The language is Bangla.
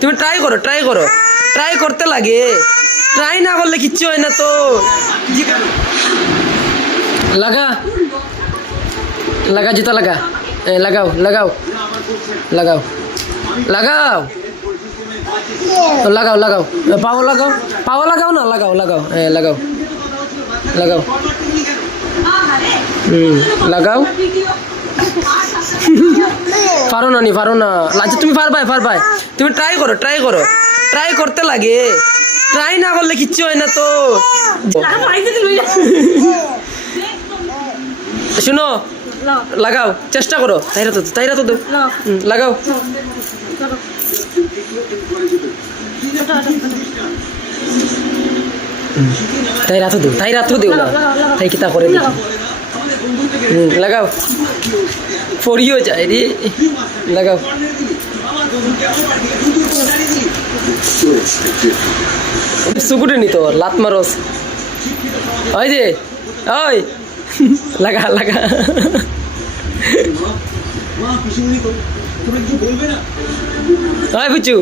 তুমি ট্রাই করো, ট্রাই করো, ট্রাই করতে লাগে, ট্রাই না করলে কিচ্ছু হয় না তো। লাগা লাগা, জুতা লাগা, লাগাও লাগাও লাগাও লাগাও লাগাও লাগাও, পাও লাগাও, পাও লাগাও না, লাগাও লাগাও, লাগাও লাগাও, লাগাও। পারো না নি, পারো না, আচ্ছা তুমি পারবাই, পারবাই, তুমি ট্রাই করো, ট্রাই করো, ট্রাই করতে লাগে, ট্রাই না করলে কিচ্ছু হয় না তো। শুনো, লাগাও, চেষ্টা করো, তাইরা তো, তাইরা তো দাও, লাগাও। তাই রাতো দেও, তাই রাতো দেও না, তাই কিতা করে দেখি। লাগাও, পড়িও যায় রে, লাগাও। সুকুটে নি তোর লাত মারস, ওই যে ওই লাগা লাগা। ওই বুঝছু